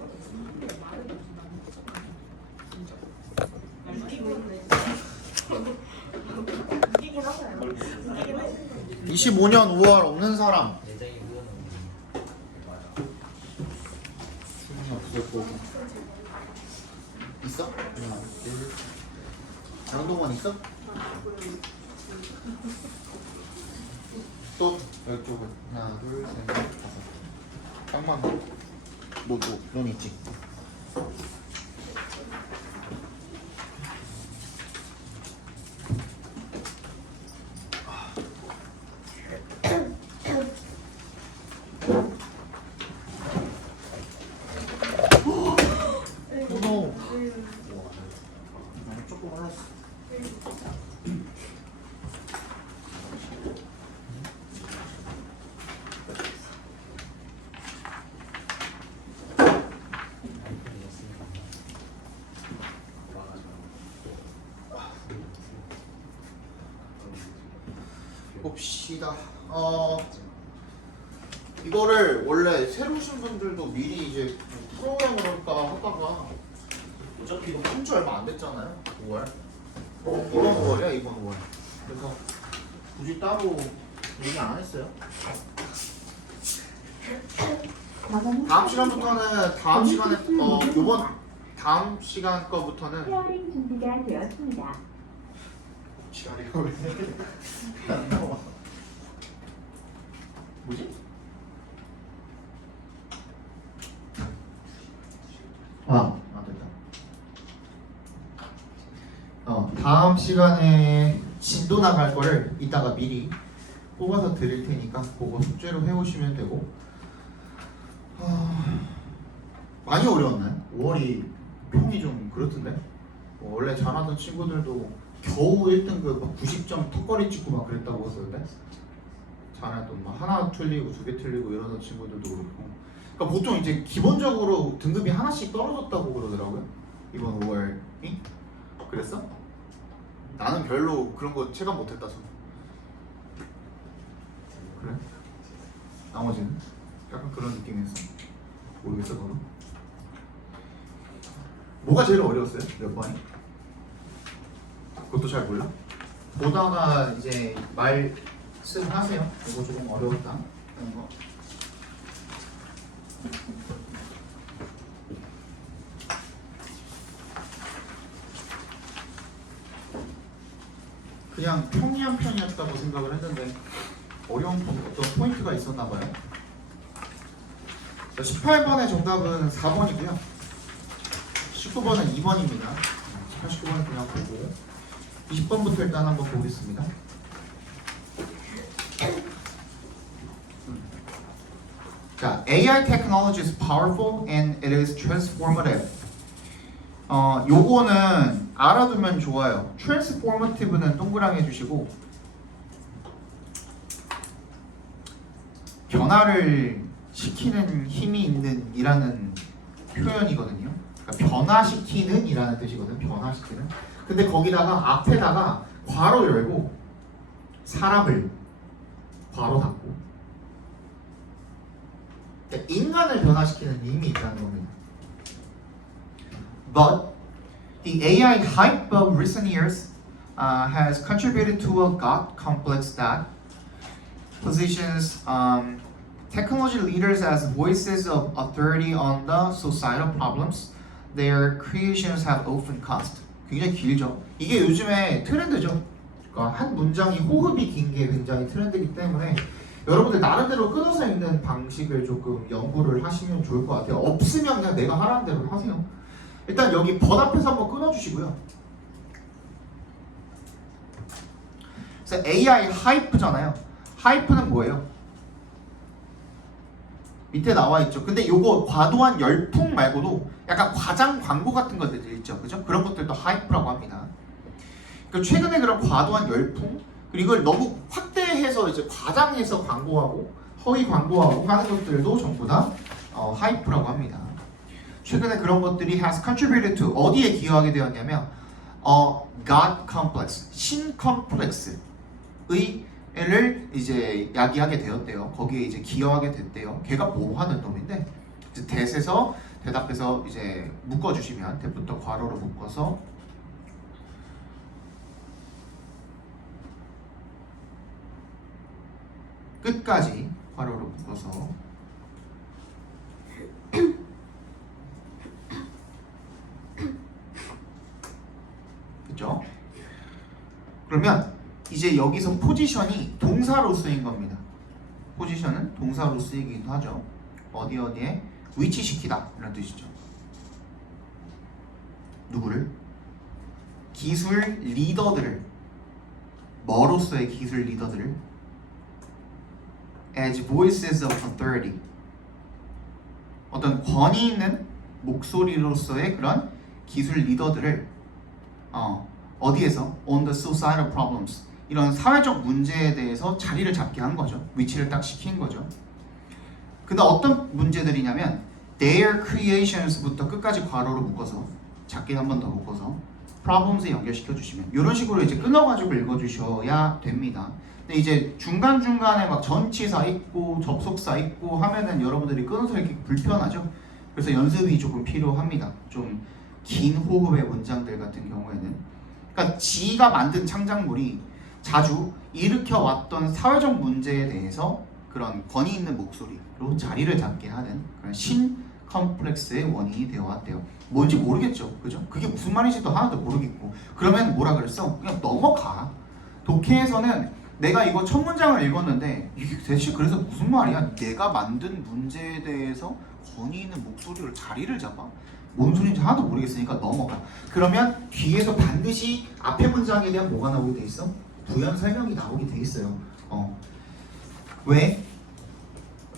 해. 25년 5월 없는 사람. 있어? 장동원 있어? 또 이쪽은 하나 둘셋넷 다섯 짱만 넌 있지? 조금 올랐어. 봅시다. 이거를 원래 새로 오신 분들도 미리 이제 프로그램으로 할까 하다가 어차피 이거 푼지 얼마 안 됐잖아요. 5월. 이번 5월이야 이번 5월. 그래서 굳이 따로 얘기 안 했어요. 다음 시간부터는 다음 시간에 요번 다음 시간 거부터는 페어링 준비가 되었습니다. 시간이가 왜안 나와? 뭐지? 됐다. 다음 시간에 진도 나갈 거를 이따가 미리 뽑아서 드릴 테니까 그거 숙제로 해오시면 되고. 많이 어려웠나요? 5월이 평이 좀 그렇던데? 원래 잘하던 친구들도 겨우 1등급 막 90점 턱걸이 찍고 막 그랬다고 했었는데 잘하던 막 하나 틀리고 2개 틀리고 이러던 친구들도 그렇고. 그러니까 보통 이제 기본적으로 등급이 하나씩 떨어졌다고 그러더라고요. 이번 5월이. 그랬어? 나는 별로 그런 거 체감 못했다서. 그래? 나머지는? 약간 그런 느낌이었어. 모르겠어 너는? 뭐가 제일 어려웠어요? 몇 번이? 그것도 잘 몰라? 보다가 이제 말씀하세요. 이거 조금 어려웠다 하는 거. 그냥 평이한 편이었다고 생각을 했는데 어려운 어떤 포인트가 있었나 봐요. 18번의 정답은 4번이고요. 19번은 2번입니다. 18, 19번은 그냥 보고 20번부터 일단 한번 보겠습니다. 자, AI technology is powerful and it is transformative. 요거는 알아두면 좋아요. transformative는 동그라미 해주시고 변화를 시키는 힘이 있는 이라는 표현이거든요. 그러니까 변화시키는 이라는 뜻이거든요. 변화시키는. 근데 거기다가 앞에다가 괄호 열고 사람을 괄호 닫고 그러니까 인간을 변화시키는 힘이 있다는 겁니다. But the AI hype of recent years has contributed to a God complex that positions technology leaders as voices of authority on the societal problems their creations have often caused. 굉장히 길죠. 이게 요즘에 트렌드죠. 그러니까 한 문장이 호흡이 긴 게 굉장히 트렌드이기 때문에 여러분들 나름대로 끊어서 읽는 방식을 조금 연구를 하시면 좋을 것 같아요. 없으면 그냥 내가 하라는 대로 하세요. 일단 여기 번 앞에서 한번 끊어주시고요. 그래서 AI 하이프잖아요. 하이프는 뭐예요? 밑에 나와 있죠. 근데 요거 과도한 열풍 말고도 약간 과장 광고 같은 것들 있죠. 그죠? 그런 것들도 하이프라고 합니다. 그러니까 최근에 그런 과도한 열풍 그리고 이걸 너무 확대해서 이제 과장해서 광고하고 허위 광고하고 하는 것들도 전부 다 하이프라고 합니다. 최근에 그런 것들이 has contributed to 어디에 기여하게 되었냐면 God complex, 신 컴플렉스의 를 이제 야기하게 되었대요. 거기에 이제 기여하게 됐대요. 걔가 뭐 하는 놈인데 대세서 대답해서 이제 묶어주시면 대부터 괄호로 묶어서 끝까지 괄호로 묶어서 그죠? 그러면 이제 여기서 포지션이 동사로 쓰인 겁니다. 포지션은 동사로 쓰이기도 하죠. 어디에 위치시키다 이런 뜻이죠. 누구를? 기술 리더들을, 뭐로서의 기술 리더들을 as voices of authority, 어떤 권위 있는 목소리로서의 그런 기술 리더들을 어디에서 on the societal problems, 이런 사회적 문제에 대해서 자리를 잡게 한 거죠. 위치를 딱 시킨 거죠. 근데 어떤 문제들이냐면 their creations부터 끝까지 괄호로 묶어서 작게 한 번 더 묶어서 problems에 연결시켜 주시면 이런 식으로 이제 끊어가지고 읽어주셔야 됩니다. 근데 이제 중간중간에 막 전치사 있고 접속사 있고 하면은 여러분들이 끊어서 읽기 불편하죠. 그래서 연습이 조금 필요합니다. 좀 긴 호흡의 문장들 같은 경우에는, 그러니까 지가 만든 창작물이 자주 일으켜왔던 사회적 문제에 대해서 그런 권위 있는 목소리로 자리를 잡게 하는 그런 신 컴플렉스의 원인이 되어왔대요. 뭔지 모르겠죠, 그죠? 그게 무슨 말인지도 하나도 모르겠고, 그러면 뭐라 그랬어? 그냥 넘어가. 독해에서는 내가 이거 첫 문장을 읽었는데 이게 대체 그래서 무슨 말이야? 내가 만든 문제에 대해서 권위 있는 목소리로 자리를 잡아? 뭔 소리인지 하나도 모르겠으니까 넘어가. 그러면 뒤에서 반드시 앞에 문장에 대한 뭐가 나오게 돼 있어? 부연 설명이 나오게 돼 있어요. 왜?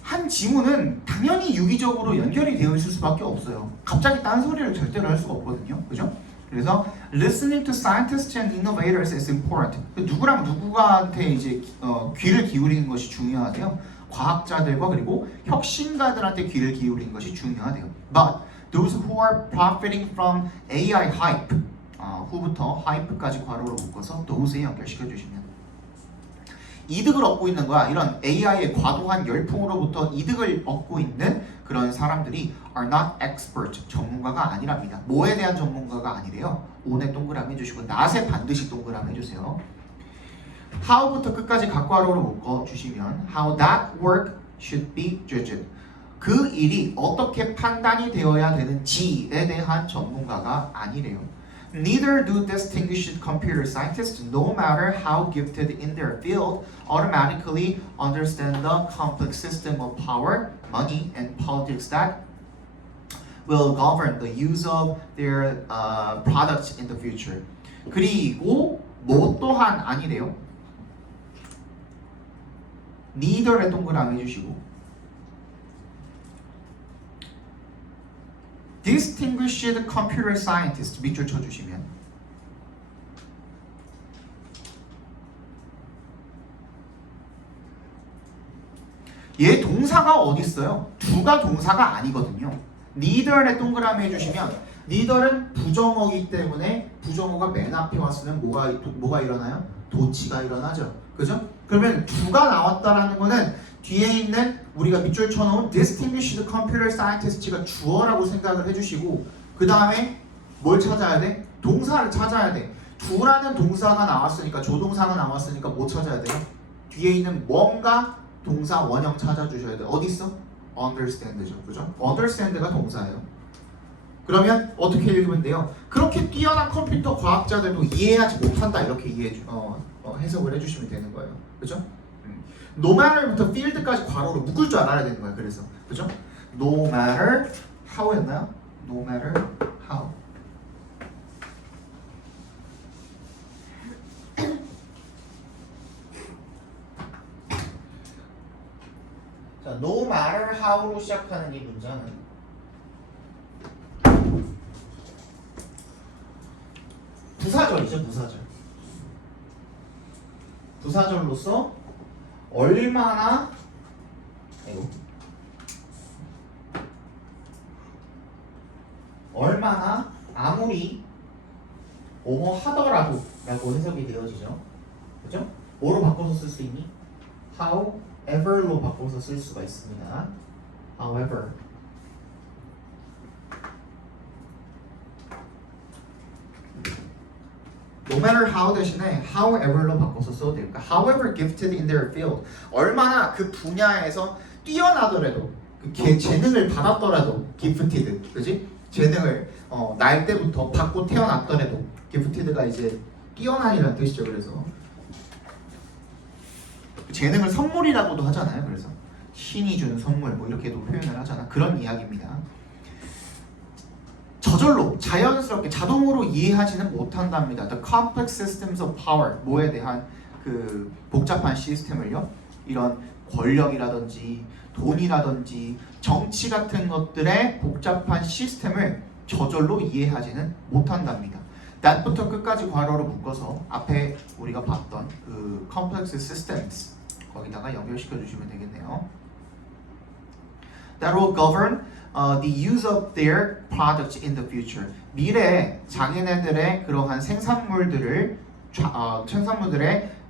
한 지문은 당연히 유기적으로 연결이 되어 있을 수밖에 없어요. 갑자기 딴소리를 절대로 할 수가 없거든요. 그죠? 그래서 listening to scientists and innovators is important. 누구랑 누구한테 이제 귀를 기울이는 것이 중요하대요. 과학자들과 그리고 혁신가들한테 귀를 기울이는 것이 중요하대요. But those who are profiting from AI hype, 후부터 hype까지 괄호로 묶어서 those에 연결시켜 주시면 이득을 얻고 있는 거야. 이런 AI의 과도한 열풍으로부터 이득을 얻고 있는 그런 사람들이 are not expert, 전문가가 아니랍니다. 뭐에 대한 전문가가 아니래요. on에 동그라미 해주시고 not에 반드시 동그라미 해주세요. how부터 끝까지 각괄호로 묶어주시면 how that work should be judged, 그 일이 어떻게 판단이 되어야 되는지에 대한 전문가가 아니래요. Neither do distinguished computer scientists, no matter how gifted in their field, automatically understand the complex system of power, money, and politics that will govern the use of their products in the future. 그리고 뭐 또한 아니래요. Neither에 동그라미 해주시고 distinguished computer scientist 밑줄 쳐주시면 얘 동사가 어디 있어요? 두가 동사가 아니거든요. neither에 동그라미 해주시면 neither은 부정어이기 때문에 부정어가 맨 앞에 왔으면 뭐가 일어나요? 도치가 일어나죠. 그죠? 그러면 두가 나왔다라는 거는 뒤에 있는 우리가 밑줄 쳐놓은 distinguished computer scientist가 주어라고 생각을 해주시고 그 다음에 뭘 찾아야 돼? 동사를 찾아야 돼. 두라는 동사가 나왔으니까 조동사가 나왔으니까 뭐 찾아야 돼요? 뒤에 있는 뭔가 동사 원형 찾아주셔야 돼. 어디 있어? understand죠. 그죠? understand가 동사예요. 그러면 어떻게 읽으면 돼요? 그렇게 뛰어난 컴퓨터 과학자들도 이해하지 못한다 이렇게 해석을 해주시면 되는 거예요. 그죠? No matter부터 field까지 괄호로 묶을 줄 알아야 되는 거야. 그래서 그죠? No matter how였나요? No matter how. 자, no matter how로 시작하는 이 문장은 부사절이죠. 부사절. 부사절로서 얼마나 아무리 뭐뭐 하더라도 라고 해석이 되어지죠. 그죠? 뭐로 바꿔서 쓸 수 있니? however로 바꿔서 쓸 수가 있습니다. however matter how 대신에 however로 바꿔서 써도 될까? However gifted in their field. 얼마나 그 분야에서 뛰어나더라도 그 재능을 받았더라도 gifted, 그지? 재능을 날 때부터 받고 태어났더라도 gifted가 이제 뛰어난이라는 뜻이죠. 그래서 재능을 선물이라고도 하잖아요. 그래서 신이 주는 선물 뭐 이렇게도 표현을 하잖아. 그런 이야기입니다. 저절로 자연스럽게 자동으로 이해하지는 못한답니다. The complex systems of power 뭐에 대한 그 복잡한 시스템을요. 이런 권력이라든지 돈이라든지 정치 같은 것들의 복잡한 시스템을 저절로 이해하지는 못한답니다. that부터 끝까지 괄호로 묶어서 앞에 우리가 봤던 그 complex systems 거기다가 연결시켜 주시면 되겠네요. That will govern the use of their products in the future. 미래에 자기네들의 그러한 생산물들의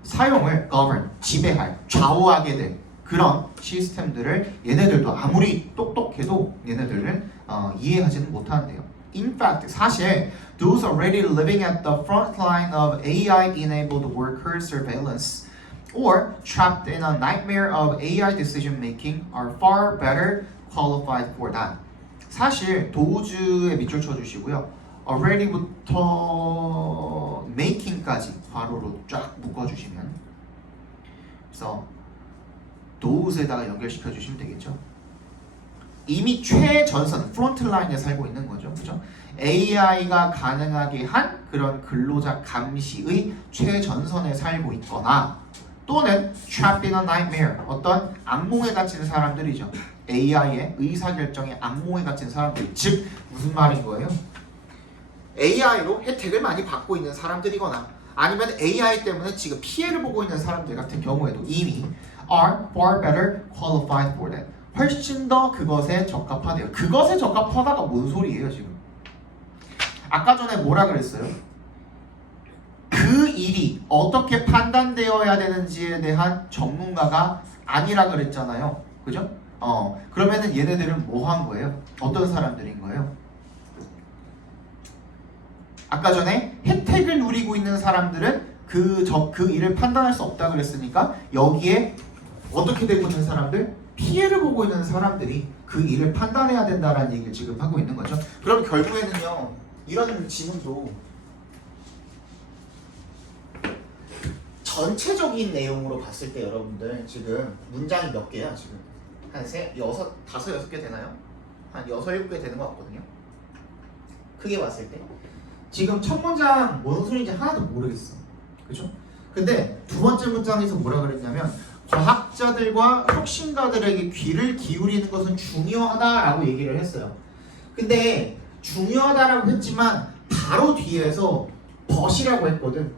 사용을 govern, 지배할, 좌우하게 될 그런 시스템들을 얘네들도 아무리 똑똑해도 얘네들은 이해하지는 못하는데요. In fact, 사실 those already living at the front line of AI-enabled worker surveillance or trapped in a nightmare of AI decision making are far better qualified for that. 사실 도우즈에 밑줄 쳐주시고요. already부터 making까지 괄호로 쫙 묶어주시면 그래서 도우즈에다가 연결시켜 주시면 되겠죠. 이미 최전선, 프론트라인에 살고 있는 거죠. 그죠? AI가 가능하게 한 그런 근로자 감시의 최전선에 살고 있거나 또는 trapped in a nightmare, 어떤 악몽에 갇힌 사람들이죠. AI의 의사결정에 악몽에 갇힌 사람들. 즉 무슨 말인 거예요? AI로 혜택을 많이 받고 있는 사람들이거나 아니면 AI 때문에 지금 피해를 보고 있는 사람들 같은 경우에도 이미 are far better qualified for that. 훨씬 더 그것에 적합하대요. 그것에 적합하다가 뭔 소리예요 지금? 아까 전에 뭐라 그랬어요? 그 일이 어떻게 판단되어야 되는지에 대한 전문가가 아니라 그랬잖아요. 그죠? 그러면은 얘네들은 뭐 한 거예요? 어떤 사람들인 거예요? 아까 전에 혜택을 누리고 있는 사람들은 그 일을 판단할 수 없다 그랬으니까 여기에 어떻게 되고 있는 사람들? 피해를 보고 있는 사람들이 그 일을 판단해야 된다라는 얘기를 지금 하고 있는 거죠. 그럼 결국에는요, 이런 지문도 전체적인 내용으로 봤을 때 여러분들 지금 문장이 몇 개야 지금? 한 다섯, 여섯 개 되나요? 한 6, 7개 되는 것 같거든요. 크게 봤을 때 지금 첫 문장 뭔 소리인지 하나도 모르겠어. 그죠? 근데 두 번째 문장에서 뭐라 그랬냐면 과학자들과 혁신가들에게 귀를 기울이는 것은 중요하다라고 얘기를 했어요. 근데 중요하다라고 했지만 바로 뒤에서 벗이라고 했거든.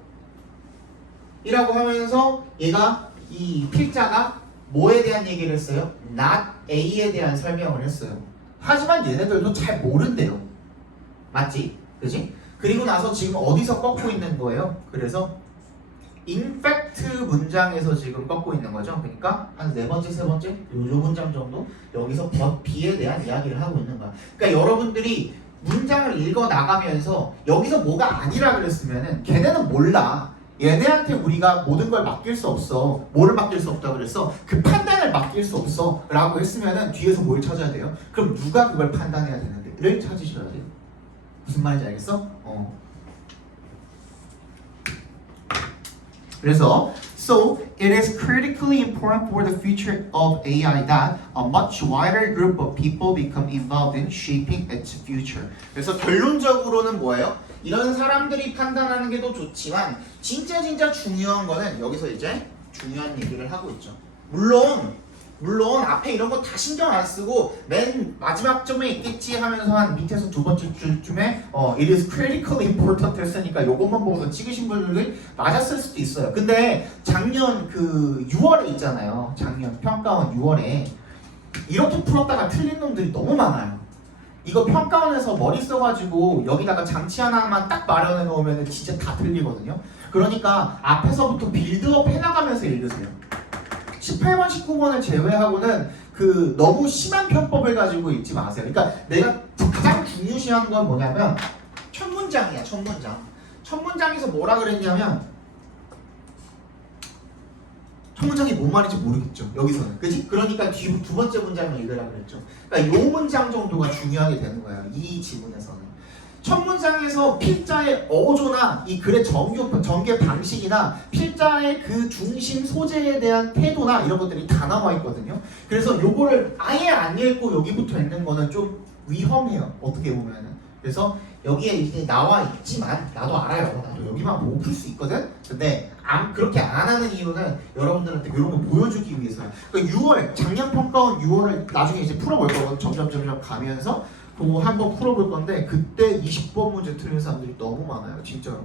이라고 하면서 얘가 이 필자가 뭐에 대한 얘기를 했어요? not A에 대한 설명을 했어요. 하지만 얘네들도 잘 모른대요. 맞지? 그지? 그리고 나서 지금 어디서 꺾고 있는 거예요? 그래서 in fact 문장에서 지금 꺾고 있는 거죠. 그러니까 한 네 번째, 세 번째 요 문장 정도 여기서 but B에 대한 이야기를 하고 있는 거야. 그러니까 여러분들이 문장을 읽어 나가면서 여기서 뭐가 아니라 그랬으면은 걔네는 몰라. 얘네한테 우리가 모든 걸 맡길 수 없어. 뭐를 맡길 수 없다고 그랬어? 그 판단을 맡길 수 없어 라고 했으면은 뒤에서 뭘 찾아야 돼요? 그럼 누가 그걸 판단해야 되는데를 찾으셔야 돼요. 무슨 말인지 알겠어? 그래서 so it is critically important for the future of AI that a much wider group of people become involved in shaping its future. 그래서 결론적으로는 뭐예요? 이런 사람들이 판단하는 게 더 좋지만 진짜 중요한 거는 여기서 이제 중요한 얘기를 하고 있죠. 물론 앞에 이런 거 다 신경 안 쓰고 맨 마지막 점에 있겠지 하면서 한 밑에서 두 번째 줄쯤에 it is critically important 했으니까 요것만 보고서 찍으신 분들이 맞았을 수도 있어요. 근데 작년 그 6월에 있잖아요. 작년 평가원 6월에 이렇게 풀었다가 틀린 놈들이 너무 많아요. 이거 평가원에서 머리 써가지고 여기다가 장치 하나만 딱 마련해 놓으면 진짜 다 틀리거든요. 그러니까 앞에서부터 빌드업 해나가면서 읽으세요. 18번, 19번을 제외하고는 그 너무 심한 편법을 가지고 읽지 마세요. 그러니까 내가 가장 중요시한 건 뭐냐면 첫 문장이야. 첫 문장. 첫 문장에서 뭐라 그랬냐면 첫 문장이 뭔 말인지 모르겠죠. 여기서는. 그치? 그러니까 두 번째 문장을 읽으라고 그랬죠. 그러니까 요 문장 정도가 중요하게 되는 거예요. 이 지문에서는. 첫 문장에서 필자의 어조나 이 글의 전개 방식이나 필자의 그 중심 소재에 대한 태도나 이런 것들이 다 나와 있거든요. 그래서 요거를 아예 안 읽고 여기부터 읽는 거는 좀 위험해요. 어떻게 보면은. 그래서 여기에 이제 나와 있지만 나도 알아요. 나도 여기만 보고 풀 수 있거든. 근데 그렇게 안 하는 이유는 여러분들한테 이런 거 보여주기 위해서요. 그러니까 6월 작년 평가원 6월을 나중에 이제 풀어볼 거거든. 점점 가면서 그거 한번 풀어볼 건데 그때 20번 문제 틀린 사람들이 너무 많아요. 진짜로.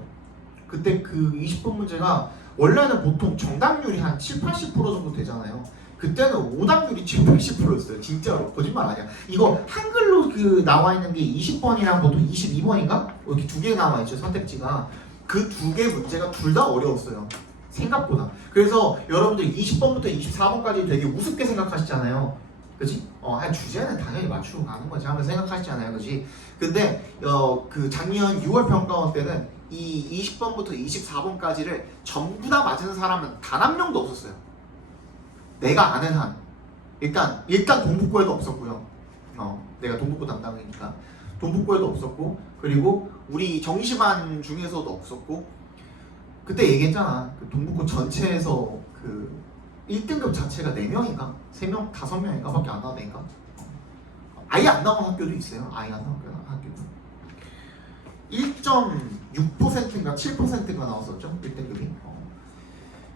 그때 그 20번 문제가 원래는 보통 정답률이 한 7, 80% 정도 되잖아요. 그때는 오답률이 7, 80%였어요. 진짜로. 거짓말 아니야. 이거 한글로 그 나와 있는 게 20번이랑 보통 22번인가? 이렇게 두 개 나와 있죠. 선택지가. 그 두 개 문제가 둘 다 어려웠어요. 생각보다. 그래서 여러분들 20번부터 24번까지 되게 우습게 생각하시잖아요. 그치? 주제는 당연히 맞추고 가는 거지 하면서 생각하시잖아요. 그치? 근데 그 작년 6월 평가원 때는 이 20번부터 24번까지를 전부 다 맞은 사람은 단 한 명도 없었어요. 내가 아는 한. 일단 동북고에도 없었고요. 내가 동북고 담당이니까. 동북고에도 없었고, 그리고 우리 정시반 중에서도 없었고, 그때 얘기했잖아. 그 동북고 전체에서 그 1등급 자체가 4명인가? 3명? 5명인가? 밖에 안 나오니까. 아예 안 나온 학교도 있어요. 아예 안 나온 학교도. 1.6%인가 7%가 나왔었죠. 1등급이.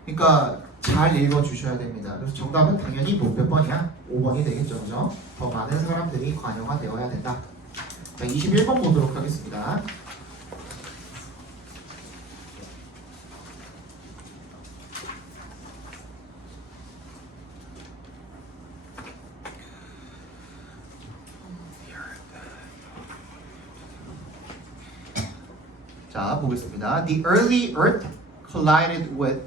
그러니까 잘 읽어주셔야 됩니다. 그래서 정답은 당연히 몇 번이야? 5번이 되겠죠. 그죠? 더 많은 사람들이 관여가 되어야 된다. 자, 21번 보도록 하겠습니다. 자, 보겠습니다. The early Earth collided with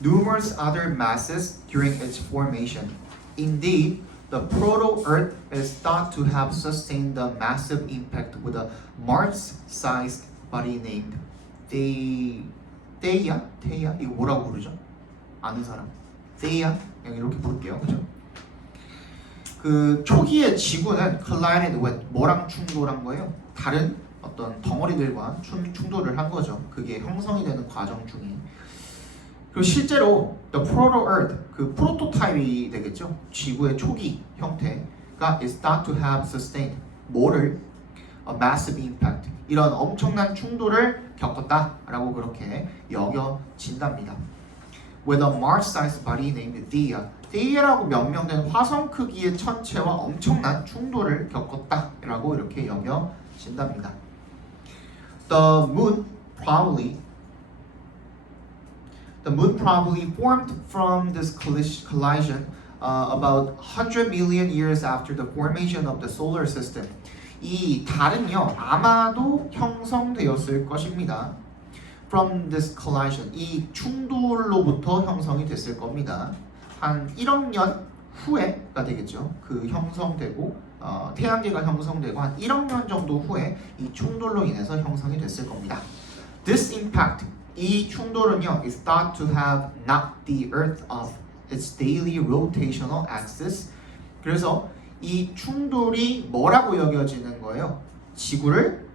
numerous other masses during its formation. Indeed, the proto-Earth is thought to have sustained the massive impact with a Mars-sized body named Theia? 이거 뭐라고 부르죠? 아는 사람? Theia? 그냥 이렇게 부를게요. 그죠? 그 초기의 지구는 collided with 뭐랑 충돌한 거예요? 다른 어떤 덩어리들과 충돌을 한 거죠. 그게 형성이 되는 과정 중에. 그리고 실제로 the proto-Earth, 그 프로토타입이 되겠죠. 지구의 초기 형태가 is thought to have sustained 뭐를 a massive impact, 이런 엄청난 충돌을 겪었다라고 그렇게 여겨진답니다. With a Mars-sized body named Theia, Theia라고 명명된 화성 크기의 천체와 엄청난 충돌을 겪었다라고 이렇게 여겨진답니다. The moon probably formed from this collision about 100 million years after the formation of the solar system. 이 달은요, 아마도 형성되었을 것입니다. From this collision, 이 충돌로부터 형성이 됐을 겁니다. 한 1억 년 후에가 되겠죠. 그 형성되고 태양계가 형성되고 한 1억 년 정도 후에 이 충돌로 인해서 형성이 됐을 겁니다. This impact, 이 충돌은요, is thought to have knocked the Earth off its daily rotational axis. 그래서 이 충돌이 뭐라고 여겨지는 거예요? 지구를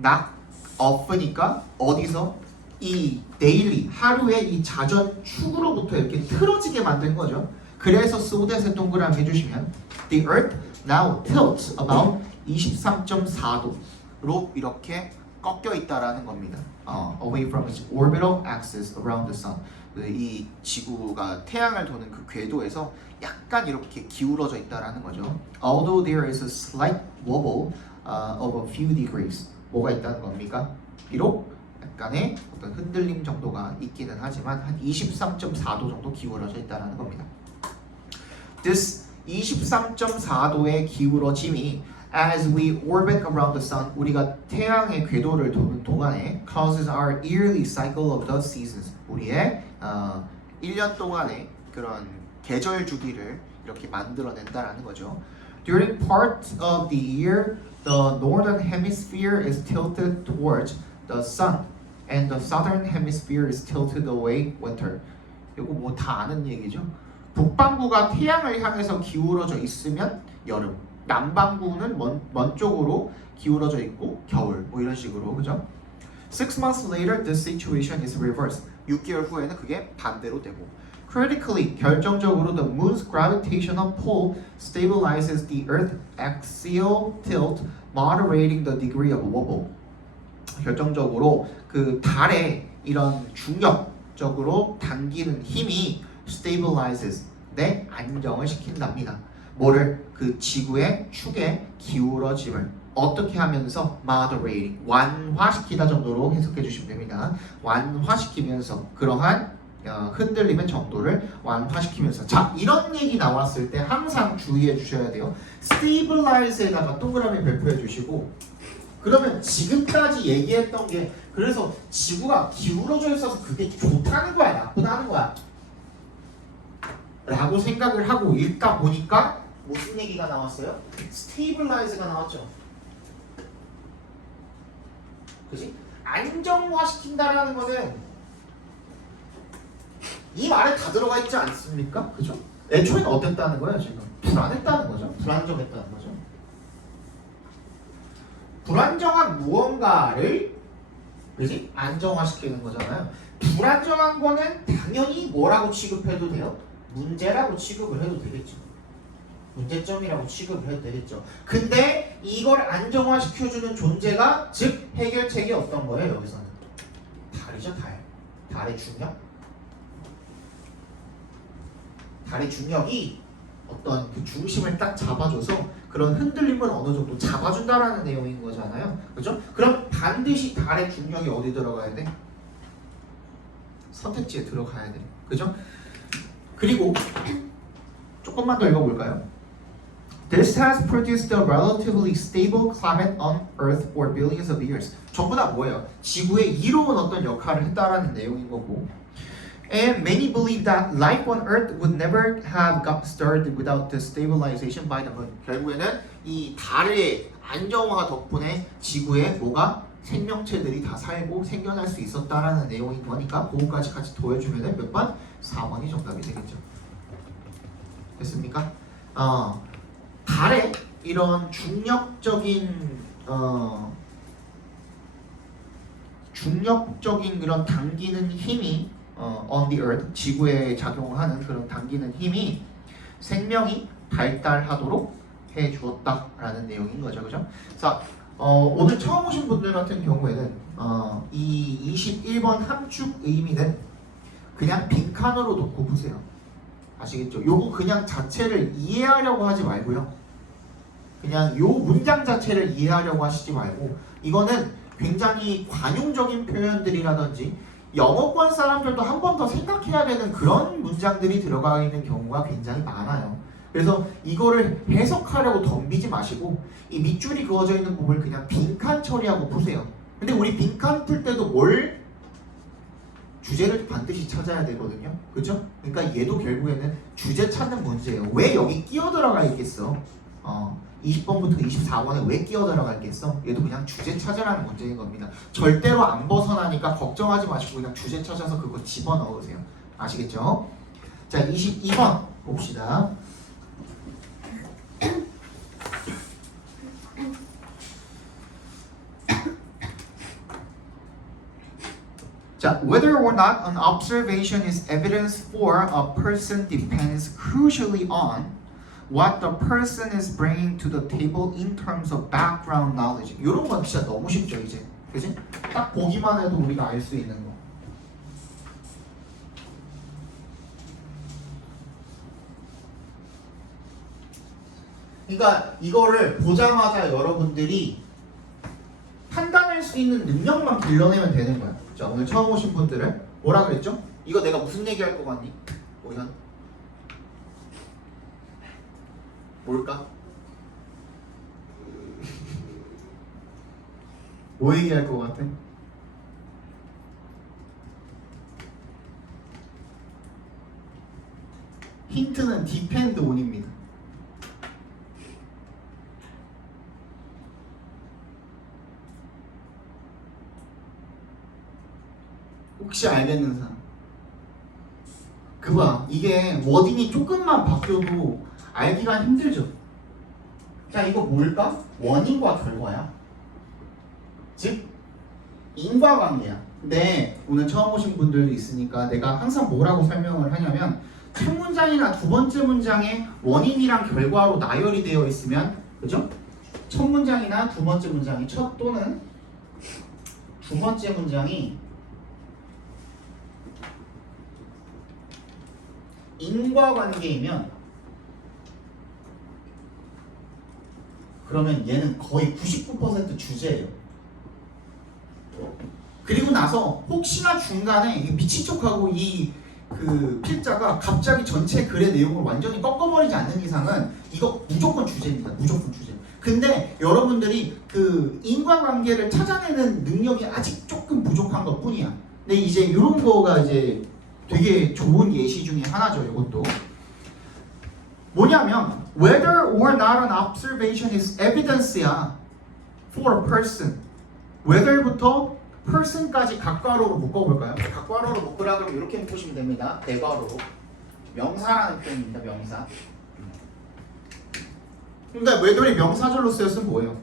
knock off니까 어디서? 이 daily, 하루의 이 자전축으로부터 이렇게 틀어지게 만든 거죠. 그래서 소댓에 동그라미 해주시면 The Earth now tilts about 23.4도로 이렇게 꺾여 있다라는 겁니다. Away from its orbital axis around the sun. 이 지구가 태양을 도는 그 궤도에서 약간 이렇게 기울어져 있다라는 거죠. Although there is a slight wobble of a few degrees. 뭐가 있다는 겁니까? 비록 약간의 어떤 흔들림 정도가 있기는 하지만 한 23.4도 정도 기울어져 있다는 겁니다. This 23.4도의 기울어짐이 as we orbit around the sun, 우리가 태양의 궤도를 도는 동안에 causes our yearly cycle of the seasons. 우리의 1년 동안의 그런 계절 주기를 이렇게 만들어낸다라는 거죠. During part of the year, the northern hemisphere is tilted towards the sun. and the southern hemisphere is tilted away winter. 이거 뭐 다 아는 얘기죠. 북반구가 태양을 향해서 기울어져 있으면 여름, 남반구는 먼 쪽으로 기울어져 있고 겨울, 뭐 이런 식으로, 그죠? 6 months later, this situation is reversed. 6개월 후에는 그게 반대로 되고. Critically, 결정적으로 the moon's gravitational pull stabilizes the Earth's axial tilt, moderating the degree of wobble. 결정적으로 그 달의 이런 중력적으로 당기는 힘이 stabilizes, 내 안정을 시킨답니다. 뭐를? 그 지구의 축의 기울어짐을 어떻게 하면서 moderating, 완화시키다 정도로 해석해 주시면 됩니다. 완화시키면서 그러한 흔들림의 정도를 완화시키면서. 자, 이런 얘기 나왔을 때 항상 주의해 주셔야 돼요. stabilize에다가 동그라미 별표해 주시고, 그러면 지금까지 얘기했던 게 그래서 지구가 기울어져 있어서 그게 좋다는 거야, 나쁘다는 거야 라고 생각을 하고 읽다 보니까 무슨 얘기가 나왔어요? stabilize가 나왔죠. 그지? 안정화시킨다라는 거는 이 말에 다 들어가 있지 않습니까? 그죠? 애초에는 어땠다는 거예요, 지금? 불안했다는 거죠. 불안정했다는 거죠. 불안정한 무언가를, 그지? 안정화시키는 거잖아요. 불안정한 거는 당연히 뭐라고 취급해도 돼요? 문제라고 취급을 해도 되겠죠. 문제점이라고 취급을 해도 되겠죠. 근데 이걸 안정화시켜주는 존재가, 즉 해결책이 어떤 거예요? 여기서는 달이죠. 달의 중력. 달의 중력이 어떤 그 중심을 딱 잡아줘서 그런 흔들림을 어느 정도 잡아준다라는 내용인 거잖아요. 그죠? 그럼 반드시 달의 중력이 어디 들어가야 돼? 선택지에 들어가야 돼. 그죠? 그리고 조금만 더 읽어볼까요? This has produced a relatively stable climate on Earth for billions of years. 전부 다 뭐예요? 지구에 이로운 어떤 역할을 했다라는 내용인 거고. And many believe that life on Earth would never have got started without the stabilization by the moon. 결국에는 이 달의 안정화 덕분에 지구에 뭐가? 생명체들이 다 살고 생겨날 수 있었다라는 내용인 거니까 그거까지 같이 더해주면 몇 번? 4번이 정답이 되겠죠. 됐습니까? 달의 이런 중력적인 그런 당기는 힘이 on the earth, 지구에 작용하는 그런 당기는 힘이 생명이 발달하도록 해 주었다라는 내용인 거죠. 그죠? 자, 오늘 처음 오신 분들 같은 경우에는 이 21번 함축 의미는 그냥 빈칸으로 놓고 보세요. 아시겠죠? 요거 그냥 자체를 이해하려고 하지 말고요. 그냥 요 문장 자체를 이해하려고 하시지 말고, 이거는 굉장히 관용적인 표현들이라든지 영어권 사람들도 한 번 더 생각해야 되는 그런 문장들이 들어가 있는 경우가 굉장히 많아요. 그래서 이거를 해석하려고 덤비지 마시고 이 밑줄이 그어져 있는 부분을 그냥 빈칸 처리하고 푸세요. 근데 우리 빈칸 풀 때도 뭘? 주제를 반드시 찾아야 되거든요. 그죠? 그러니까 얘도 결국에는 주제 찾는 문제예요. 왜 여기 끼어 들어가 있겠어? 20번부터 24번에 왜 끼어 들어가 있겠어? 얘도 그냥 주제 찾으라는 문제인 겁니다. 절대로 안 벗어나니까 걱정하지 마시고 그냥 주제 찾아서 그거 집어넣으세요. 아시겠죠? 자, 22번 봅시다. 자, whether or not an observation is evidence for a person depends crucially on what the person is bringing to the table in terms of background knowledge. 이런 건 진짜 너무 쉽죠, 이제. 그지? 딱 보기만 해도 우리가 알 수 있는 거. 그러니까 이거를 보자마자 여러분들이 판단할 수 있는 능력만 길러내면 되는 거야. 자, 오늘 처음 오신 분들은 뭐라 그랬죠? 이거 내가 무슨 얘기할 것 같니? 오현? 뭘까? 뭐 얘기할 것 같아? 힌트는 depend on입니다. 혹시 알겠는 사람? 그봐 이게 워딩이 조금만 바뀌어도 알기가 힘들죠. 자 이거 뭘까? 원인과 결과야. 즉 인과관계야. 근데 오늘 처음 오신 분들도 있으니까 내가 항상 뭐라고 설명을 하냐면 첫 문장이나 두 번째 문장에 원인이랑 결과로 나열이 되어 있으면 그죠? 첫 문장이나 두 번째 문장이 첫 또는 두 번째 문장이 인과관계이면 그러면 얘는 거의 99% 주제예요. 그리고 나서 혹시나 중간에 이 미친 척하고 이 그 필자가 갑자기 전체 글의 내용을 완전히 꺾어버리지 않는 이상은 이거 무조건 주제입니다. 무조건 주제. 근데 여러분들이 그 인과관계를 찾아내는 능력이 아직 조금 부족한 것 뿐이야. 근데 이제 이런 거가 이제 되게 좋은 예시 중에 하나죠. 이것도 뭐냐면 whether or not an observation is evidence야 for a person. whether부터 person까지 각괄호로 묶어볼까요? 각괄호로 묶으라 그러면 이렇게 묶으시면 됩니다. 대괄호로 명사라는 표현입니다. 명사. 그러니까 whether이 명사절로 쓰였으면 뭐예요?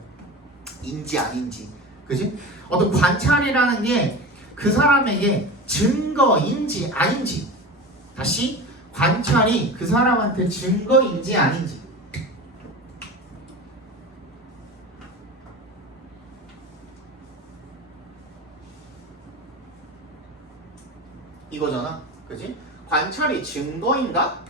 인지 아닌지, 그지? 어떤 관찰이라는 게 그 사람에게 증거인지 아닌지, 다시 관찰이 그 사람한테 증거인지 아닌지. 이거잖아, 그지? 관찰이 증거인가?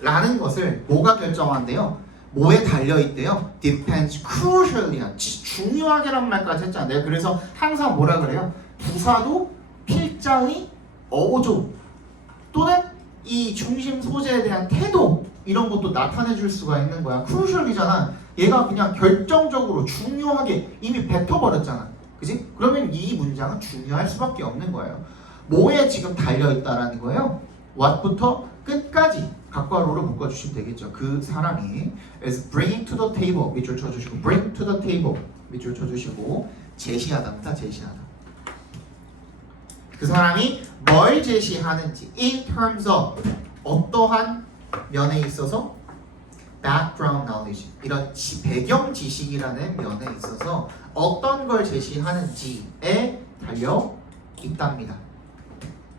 라는 것을 뭐가 결정한대요? 뭐에 달려있대요? Depends crucially야. 중요하게란 말까지 했잖아. 내가 그래서 항상 뭐라 그래요? 부사도 필자의 어조 또는 이 중심 소재에 대한 태도 이런 것도 나타내 줄 수가 있는 거야. crucial이잖아. 얘가 그냥 결정적으로 중요하게 이미 뱉어버렸잖아. 그지? 그러면 이 문장은 중요할 수밖에 없는 거예요. 뭐에 지금 달려있다라는 거예요? what부터 끝까지 각괄호로 묶어주시면 되겠죠. 그 사람이 is bringing to the table 밑줄 쳐주시고 bring to the table 밑줄 쳐주시고 제시하다입니다. 제시하다. 그 사람이 뭘 제시하는지 in terms of 어떠한 면에 있어서 background knowledge 이런 배경 지식이라는 면에 있어서 어떤 걸 제시하는지에 달려 있답니다.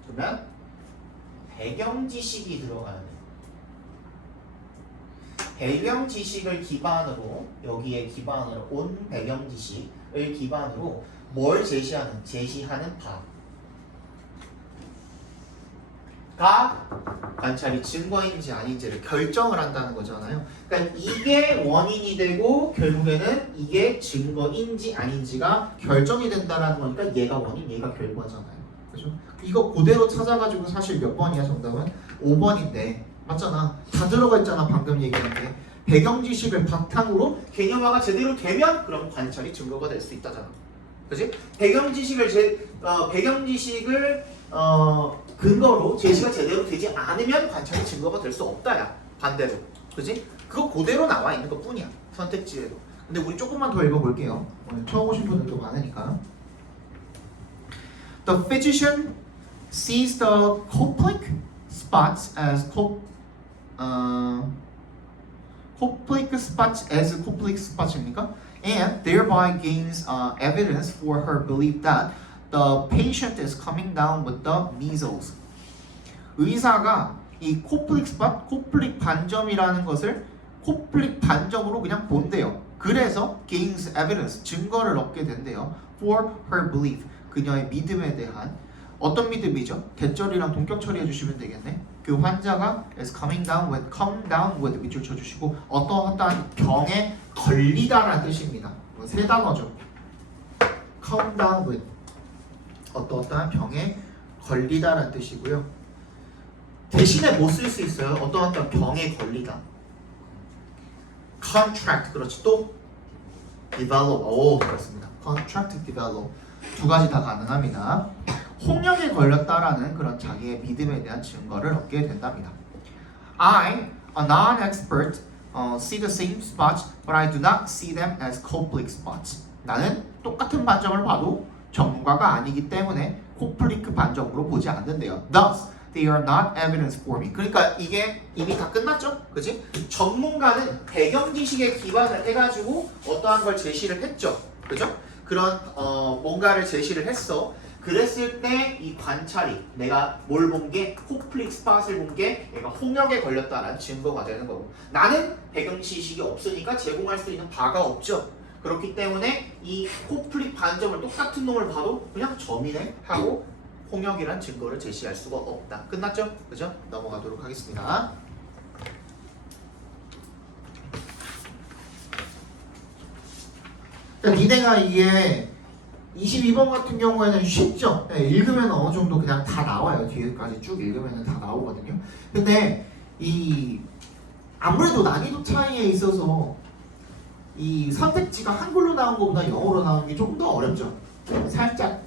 그러면 배경 지식이 들어가야 돼. 배경 지식을 기반으로 여기에 기반으로 온 배경 지식을 기반으로 뭘 제시하는 바가 관찰이 증거인지 아닌지를 결정을 한다는 거잖아요. 그러니까 이게 원인이 되고 결국에는 이게 증거인지 아닌지가 결정이 된다는 거니까 얘가 원인, 얘가 결과잖아요. 그죠? 이거 그대로 찾아가지고 사실 몇 번이야 정답은? 5번인데 맞잖아. 다 들어가 있잖아. 방금 얘기한 게 배경 지식을 바탕으로 개념화가 제대로 되면 그럼 관찰이 증거가 될 수 있다잖아. 그지? 배경 지식을 근거로 제시가 제대로 되지 않으면 관찰이 증거가 될 수 없다야. 반대로. 그지? 그거 그대로 나와 있는 것 뿐이야. 선택지에도. 근데 우리 조금만 더 읽어볼게요. 오늘 처음 오신 분들도 많으니까. The physician sees the coplic spots as coplic spots입니까? And thereby gains evidence for her belief that the patient is coming down with the measles. 의사가 이 coplic spot, coplic 반점이라는 것을 coplic 반점으로 그냥 본대요. 그래서 gains evidence, 증거를 얻게 된대요. For her belief, 그녀의 믿음에 대한 어떤 믿음이죠? 대절이랑 동격 처리해 주시면 되겠네. 그 환자가 is come down with 밑줄 쳐주시고 어떠한 병에 걸리다라는 뜻입니다. 세 단어죠. come down with 어떠한 병에 걸리다라는 뜻이고요. 대신에 뭐 쓸 수 있어요? 어떠한 병에 걸리다. contract 그렇지 또 develop 그렇습니다. contract develop 두 가지 다 가능합니다. 홍역에 걸렸다라는 그런 자기의 믿음에 대한 증거를 얻게 된답니다. I, a non-expert, see the same spots, but I do not see them as coplic spots. 나는 똑같은 반점을 봐도 전문가가 아니기 때문에 코플리크 반점으로 보지 않는데요. Thus, they are not evidence for me. 그러니까 이게 이미 다 끝났죠? 그지? 전문가는 배경 지식에 기반을 해가지고 어떠한 걸 제시를 했죠. 그죠? 그런 뭔가를 제시를 했어. 그랬을 때 이 관찰이 내가 뭘 본 게 코플릭 스팟을 본 게 얘가 홍역에 걸렸다라는 증거가 되는 거고 나는 배경 지식이 없으니까 제공할 수 있는 바가 없죠. 그렇기 때문에 이 코플릭 반점을 똑같은 놈을 봐도 그냥 점이네 하고 홍역이란 증거를 제시할 수가 없다. 끝났죠? 그죠? 넘어가도록 하겠습니다. 니네가 이게 22번 같은 경우에는 쉽죠? 네, 읽으면 어느 정도 그냥 다 나와요. 뒤에까지 쭉 읽으면 다 나오거든요. 근데 이 아무래도 난이도 차이에 있어서 이 선택지가 한글로 나온 것보다 영어로 나오는 게 조금 더 어렵죠.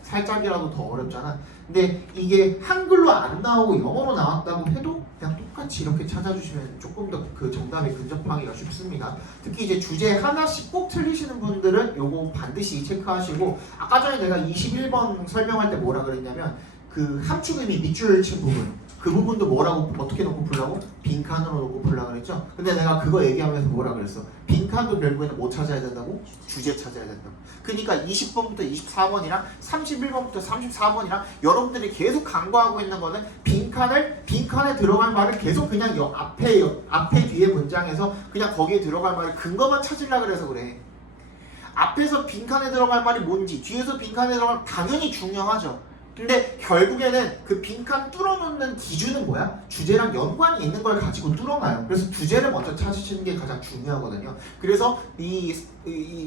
살짝이라도 더 어렵잖아. 근데 이게 한글로 안 나오고 영어로 나왔다고 해도 그냥 똑같이 이렇게 찾아주시면 조금 더 그 정답에 근접하기가 쉽습니다. 특히 이제 주제 하나씩 꼭 틀리시는 분들은 요거 반드시 체크하시고 아까 전에 내가 21번 설명할 때 뭐라 그랬냐면 그 함축의미 밑줄 친 부분 그 부분도 뭐라고 어떻게 놓고 풀라고? 빈칸으로 놓고 풀라 그랬죠? 근데 내가 그거 얘기하면서 뭐라 그랬어? 빈칸도 결국에는 뭐 찾아야 된다고? 주제 찾아야 된다고. 그러니까 20번부터 24번이랑 31번부터 34번이랑 여러분들이 계속 강조하고 있는 거는 빈칸에 들어갈 말을 계속 그냥 앞에 뒤에 문장에서 그냥 거기에 들어갈 말을 근거만 찾으려고 그래서 그래. 앞에서 빈칸에 들어갈 말이 뭔지 뒤에서 빈칸에 들어갈 당연히 중요하죠. 근데 결국에는 그 빈칸 뚫어놓는 기준은 뭐야? 주제랑 연관이 있는 걸 가지고 뚫어놔요. 그래서 주제를 먼저 찾으시는 게 가장 중요하거든요. 그래서 이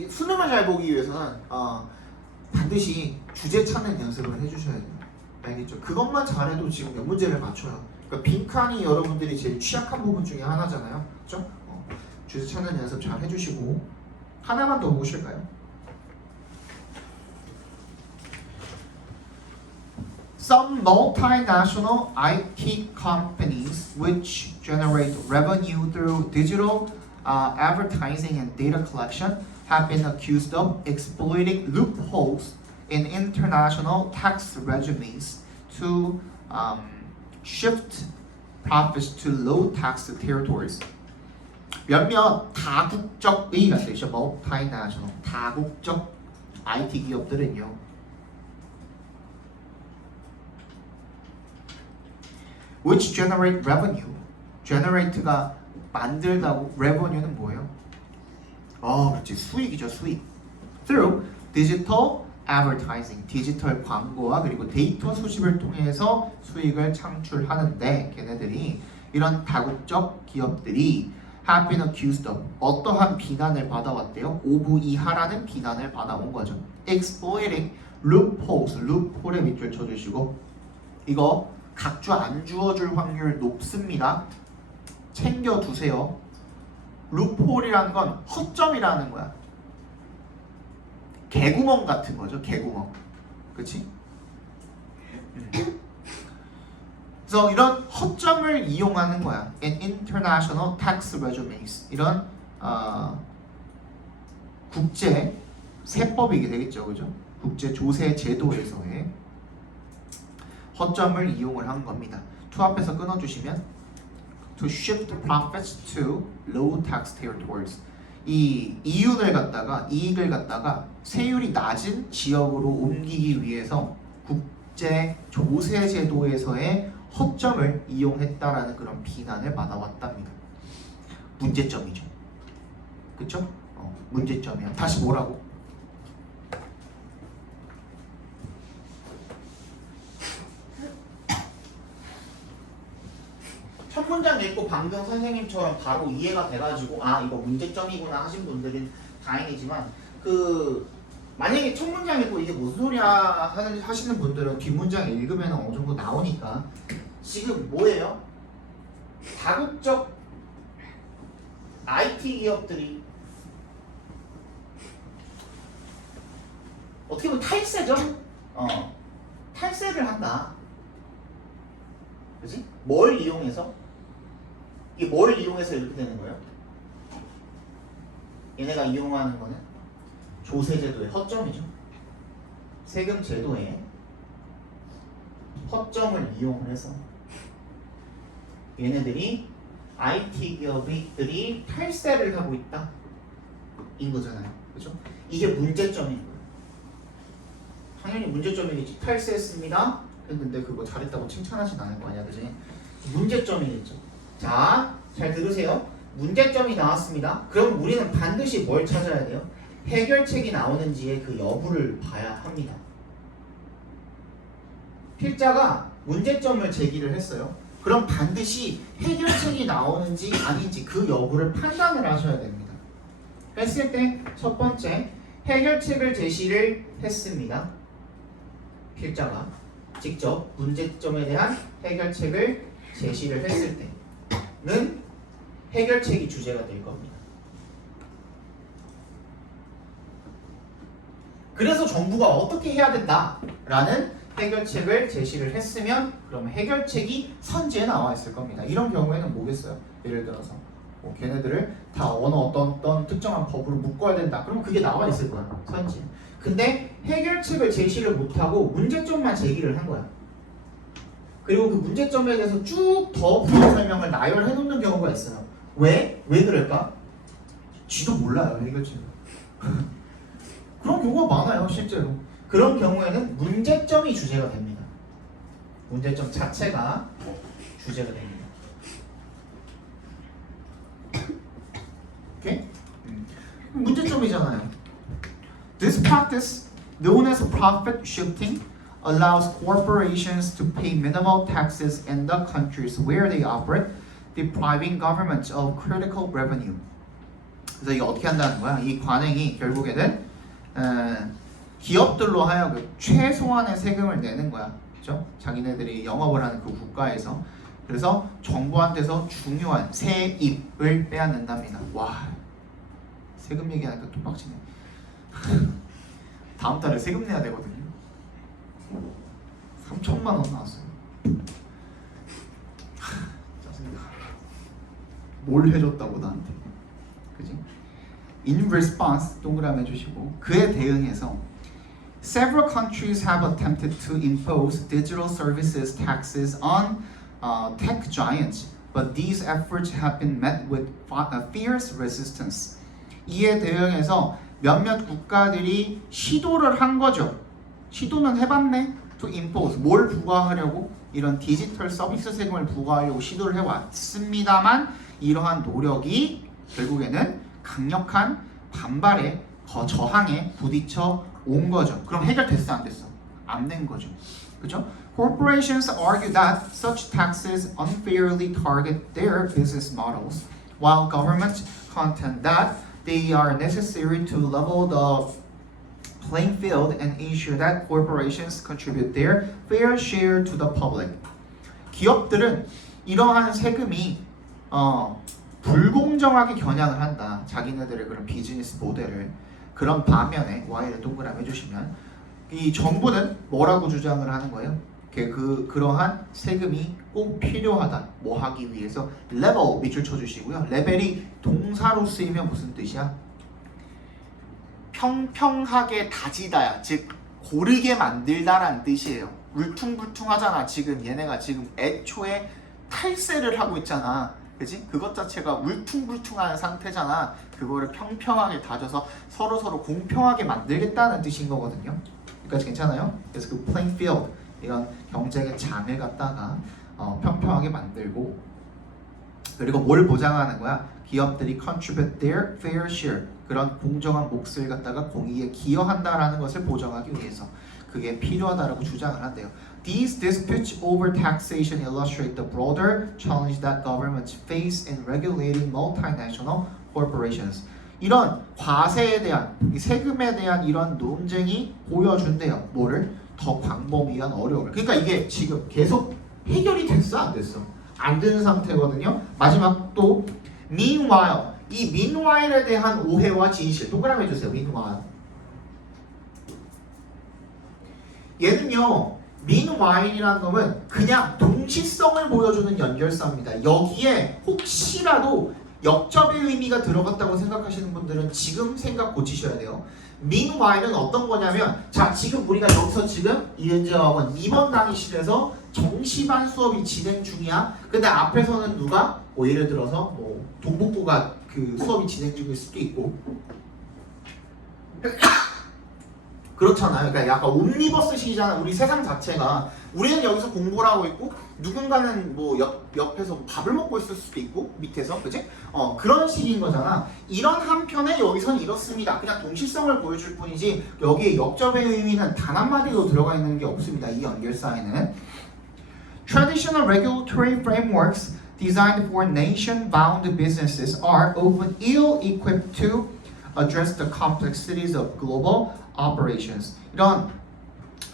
수능을 잘 보기 위해서는 반드시 주제 찾는 연습을 해주셔야 돼요. 알겠죠? 그것만 잘해도 지금 몇 문제를 맞춰요. 그러니까 빈칸이 여러분들이 제일 취약한 부분 중에 하나잖아요. 그렇죠? 주제 찾는 연습 잘 해주시고 하나만 더 보실까요? Some multinational IT companies which generate revenue through digital advertising and data collection have been accused of exploiting loopholes in international tax regimes to shift profits to low tax territories. 몇몇 다국적의 되죠. multinational 다국적 IT 기업들은요. which generate revenue. generate가 만들다고 revenue는 뭐예요? 그렇지. 수익이죠, 수익. through digital advertising. 디지털 광고와 그리고 데이터 수집을 통해서 수익을 창출하는데 걔네들이 이런 다국적 기업들이 have been accused of 어떠한 비난을 받아왔대요? 오부 이하라는 비난을 받아온 거죠. exploiting loopholes. loophole에 밑줄 쳐주시고 이거 각주 안 주어줄 확률 높습니다. 챙겨두세요. 루폴이라는 건 허점이라는 거야. 개구멍 같은 거죠. 개구멍. 그치? 그래서 이런 허점을 이용하는 거야. In international tax regimes. 이런 국제 세법이게 되겠죠. 그죠? 국제 조세 제도에서의 허점을 이용을 한 겁니다. to 앞에서 끊어주시면 to shift profits to low tax territories. 이 이윤을 갖다가 이익을 갖다가 세율이 낮은 지역으로 옮기기 위해서 국제 조세 제도에서의 허점을 이용했다라는 그런 비난을 받아왔답니다. 문제점이죠. 그쵸? 문제점이야. 다시 뭐라고? 첫 문장 읽고 방금 선생님처럼 바로 이해가 돼가지고 이거 문제점이구나 하신 분들은 다행이지만 만약에 첫 문장 읽고 이게 무슨 소리야 하시는 분들은 뒷문장 읽으면 어느 정도 나오니까 지금 뭐예요? 다국적 IT 기업들이 어떻게 보면 탈세죠? 탈세를 한다. 그치? 뭘 이용해서? 이게 뭘 이용해서 이렇게 되는 거예요? 얘네가 이용하는 거는 조세제도의 허점이죠. 세금 제도의 허점을 이용해서 얘네들이 IT 기업들이 탈세를 하고 있다 인 거잖아요. 그죠? 이게 문제점인 거예요. 당연히 문제점이겠지. 탈세했습니다. 근데 그거 잘했다고 칭찬하진 않을 거 아니야, 그지? 문제점이겠죠. 자, 잘 들으세요. 문제점이 나왔습니다. 그럼 우리는 반드시 뭘 찾아야 돼요? 해결책이 나오는지의 그 여부를 봐야 합니다. 필자가 문제점을 제기를 했어요. 그럼 반드시 해결책이 나오는지 아닌지 그 여부를 판단을 하셔야 됩니다. 했을 때 첫 번째, 해결책을 제시를 했습니다. 필자가 직접 문제점에 대한 해결책을 제시를 했을 때는 해결책이 주제가 될 겁니다. 그래서 정부가 어떻게 해야 된다라는 해결책을 제시를 했으면 그럼 해결책이 선지에 나와 있을 겁니다. 이런 경우에는 뭐겠어요? 예를 들어서 걔네들을 다 어떤 특정한 법으로 묶어야 된다. 그럼 그게 나와 있을 거야, 선지에. 근데 해결책을 제시를 못하고 문제점만 제기를 한 거야. 그리고 그 문제점에 대해서 쭉 더 부연 설명을 나열해 놓는 경우가 있어요. 왜? 왜 그럴까? 쥐도 몰라요, 해결책을. 그런 경우가 많아요, 실제로. 그런 경우에는 문제점이 주제가 됩니다. 문제점 자체가 주제가 됩니다. 오케이? 문제점이잖아요. This practice, known as profit shifting, allows corporations to pay minimal taxes in the countries where they operate, depriving governments of critical revenue. 그래서 이게 어떻게 한다는 거야? 이 관행이 결국에는 기업들로 하여금 최소한의 세금을 내는 거야. 그렇죠? 자기네들이 영업을 하는 그 국가에서. 그래서 정부한테서 중요한 세입을 빼앗는답니다. 와, 세금 얘기하니까 또 빡치네. 다음 달에 세금 내야 되거든요. 3천만 원 나왔어요. 짜증나. 뭘 해줬다고 나한테. 그지? In response, 동그라미 해주시고 그에 대응해서 several countries have attempted to impose digital services taxes on tech giants, but these efforts have been met with fierce resistance. 이에 대응해서 몇몇 국가들이 시도를 한 거죠. 시도는 해봤네. To impose, 뭘 부과하려고? 이런 디지털 서비스 세금을 부과하려고 시도를 해왔습니다만 이러한 노력이 결국에는 강력한 반발에 저항에 부딪혀 온 거죠. 그럼 해결됐어, 안 됐어? 안 된 거죠. 그죠? Corporations argue that such taxes unfairly target their business models, while governments contend that they are necessary to level the playing field and ensure that corporations contribute their fair share to the public. 기업들은 이러한 세금이 불공정하게 겨냥을 한다. 자기네들의 그런 비즈니스 모델을. 그런 반면에 Y를 동그라미 해주시면 이 정부는 뭐라고 주장을 하는 거예요? 그러한 세금이 꼭 필요하다. 뭐 하기 위해서? 레벨 밑줄 쳐주시고요. 레벨이 동사로 쓰이면 무슨 뜻이야? 평평하게 다지다야. 즉 고르게 만들다라는 뜻이에요. 울퉁불퉁하잖아. 지금 얘네가 지금 애초에 탈세를 하고 있잖아. 그지? 그것 자체가 울퉁불퉁한 상태잖아. 그거를 평평하게 다져서 서로 공평하게 만들겠다는 뜻인 거거든요. 여기까지 괜찮아요? 그래서 그 playing field, 이런 경쟁의 장을 갖다가 평평하게 만들고, 그리고 뭘 보장하는 거야? 기업들이 contribute their fair share, 그런 공정한 몫을 갖다가 공익에 기여한다라는 것을 보장하기 위해서 그게 필요하다라고 주장을 한대요. These disputes over taxation illustrate the broader challenge that governments face in regulating multinational corporations. 이런 과세에 대한, 이 세금에 대한 이런 논쟁이 보여준대요. 뭐를? 더 광범위한 어려움을. 그러니까 이게 지금 계속 해결이 됐어, 안 됐어? 안 된 상태거든요. 마지막 또 meanwhile, 이 meanwhile에 대한 오해와 진실 동그라미 해주세요. meanwhile. 얘는요, meanwhile이라는 것은 그냥 동시성을 보여주는 연결사입니다. 여기에 혹시라도 역접의 의미가 들어갔다고 생각하시는 분들은 지금 생각 고치셔야 돼요. meanwhile은 어떤 거냐면 자 지금 우리가 여기서 지금 이은재와 학원 2번 강의실에서 정시반 수업이 진행 중이야. 근데 앞에서는 누가 뭐 예를 들어서 뭐 동북부가 그 수업이 진행 중일 수도 있고 그렇잖아요. 그러니까 약간 옴니버스식이잖아. 우리 세상 자체가 우리는 여기서 공부를 하고 있고 누군가는 뭐 옆에서 밥을 먹고 있을 수도 있고 밑에서 그지? 그런 식인 거잖아. 이런 한편에 여기선 이렇습니다. 그냥 동시성을 보여줄 뿐이지 여기에 역접의 의미는 단 한마디도 들어가 있는 게 없습니다. 이 연결사에는 Traditional regulatory frameworks designed for nation-bound businesses are often ill-equipped to address the complexities of global operations. 이런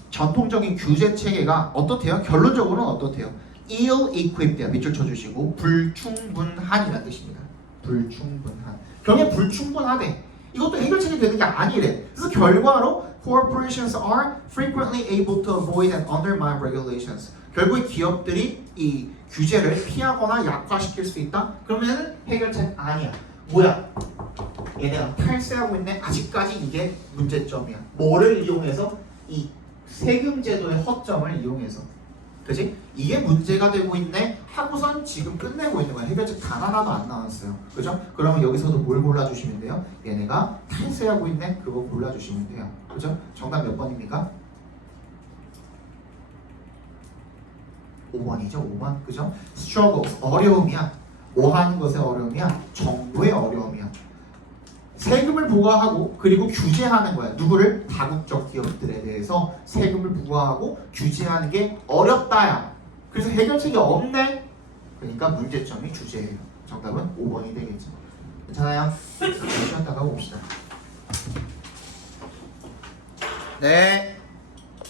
전통적인 규제 체계가 어떻대요? 결론적으로는 어떻대요? ill-equipped야. 밑줄 쳐주시고 불충분한이라는 뜻입니다. 불충분한. 병에 불충분하대. 이것도 해결책이 되는 게 아니래. 그래서 결과로 corporations are frequently able to avoid and undermine regulations. 결국에 기업들이 이 규제를 피하거나 약화시킬 수 있다? 그러면 해결책 아니야. 뭐야? 얘네가 탈세하고 있네. 아직까지 이게 문제점이야. 뭐를 이용해서? 이 세금 제도의 허점을 이용해서. 그지? 이게 문제가 되고 있네 하고선 지금 끝내고 있는 거야. 해결책 단 하나도 안 나왔어요. 그죠? 그러면 여기서도 뭘 골라주시면 돼요? 얘네가 탈세하고 있네. 그거 골라주시면 돼요. 그죠? 정답 몇 번입니까? 5번이죠. 5번. 그죠? struggles. 어려움이야. 뭐 하는 것의 어려움이야? 정부의 어려움이야. 세금을 부과하고 그리고 규제하는 거야. 누구를? 다국적 기업들에 대해서 세금을 부과하고 규제하는 게 어렵다야. 그래서 해결책이 없네. 그러니까 문제점이 주제예요. 정답은 5번이 되겠죠. 괜찮아요? 쉬었다가 봅시다. 네.